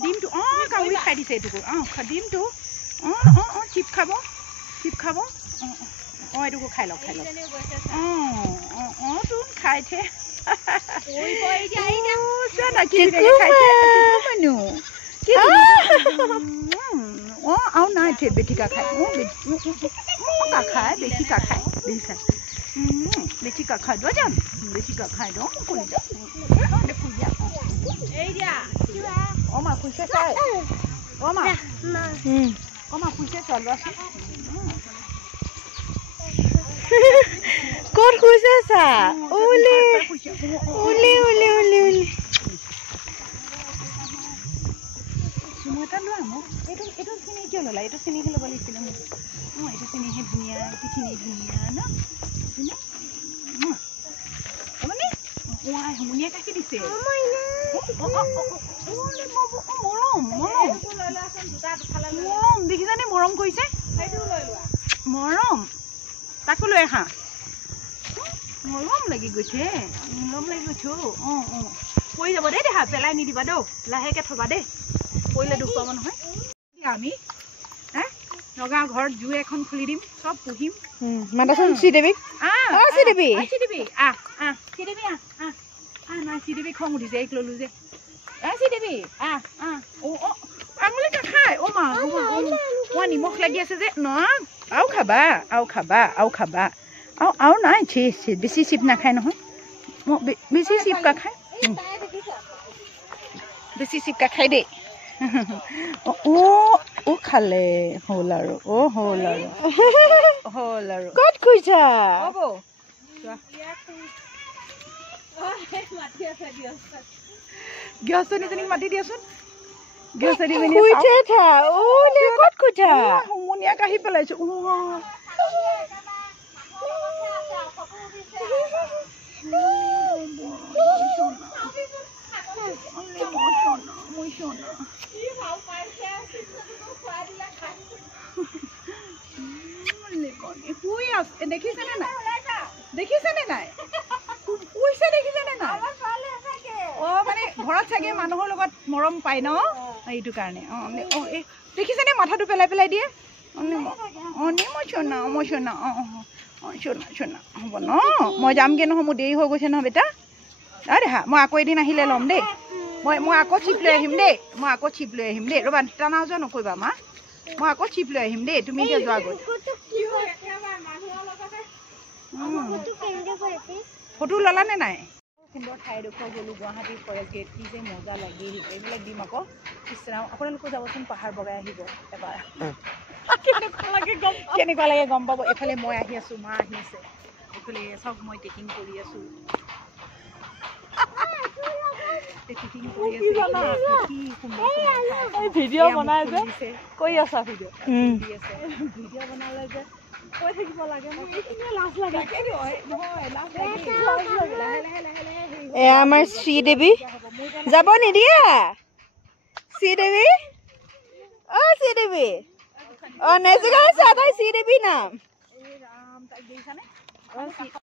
ডিমটো কাউৰী খাই দিছে এইটো ডিমটো চিপ খাব এইটো খাই লওক তোন খাই থে আৰু নাই থে বেঠিকা খাই খায় বেঠিকা খায় দেখিছা বেঠিকা খাই দোৱা যাম বেঠিকা খাই দিওঁ কৰি যাম দেখোন দিয়া মা খুঁজছে চাই মা খুঁজছে চাই লোৱাচোন ক'ত খুঁজছে চা উলি চুমু এটা লোৱা মোক এইটো চিনি কিয় ল'লা এইটো চিনি ল'ব লাগিছিলে মোক এইটো চিনিহে ধুনীয়া এইটো চিনি ধুনীয়া ন মানে সমনীয়া কাকি দিছে মৰম দেখিছানে মৰম কৰিছে মৰম তাকো লৈ আহা মৰম লাগি গৈছে পৰি যাব দেই দেহা পেলাই নিদিবা দেই লাহেকে থবা দেই পৰিলে দুখ পাব নহয় আমি নগাঁও ঘৰত জুই এখন খুলি দিম চব পুহিম মাতাচোন শ্ৰীদেৱীক শ্ৰীদেৱী খং উঠিছে এইক ললো যে শ্ৰীদেৱী আঙুলি নাখায় মা নিমখ লাগি আছে যে ন আৰু খাবা আৰু নাই বেছি চিপ নাখায় নহয় বেছি চিপকা খায় দেই খালে হ'ল আৰু ক'ত খুঁজা গৃহস্থনীজনীক মাতি দিয়াচোন সমনীয়াক আহি পেলাইছো দেখিছেনে নাই মানে ঘৰত চাগে মানুহৰ লগত মৰম পায় ন এইটো কাৰণে দেখিছেনে মাথাটো পেলাই দিয়ে মই চোনা হ'ব ন মই যামগে নহয় মোৰ দেৰি হৈ গৈছে নহয় বেটা দেহা মই আকৌ এদিন আহিলে ল'ম দেই মই আকৌ চিপ লৈ আহিম দেই ৰ'বা টানা যোৱা নকৰিবা মা মই আকৌ চিপ লৈ আহিম দেই তুমি এতিয়া যোৱা গৈ ফটো ল'লানে নাই সুন্দৰ ঠাইডোখৰ গ'লোঁ গুৱাহাটী ফৰেষ্ট গেট কি যে মজা লাগি আহিব এইবিলাক দিম আকৌ ইছৰাম আপোনালোকো যাবচোন পাহাৰ বগাই আহিব এবাৰ কেনেকুৱা লাগে গম পাব এফালে মই আহি আছোঁ মা আহি আছে এইফালে চব মই টেকিং কৰি আছোঁ ভিডিঅ' বনাই যে কৈ আছা ভিডিঅ' বনালে যে কৈ থাকিব লাগে লাজ লাগে এয়া আমাৰ শ্ৰীদেৱী যাব নিদিয়া শ্ৰীদেৱী শ্ৰীদেৱী নেজেগা আছে তাই শ্ৰীদেৱী নাম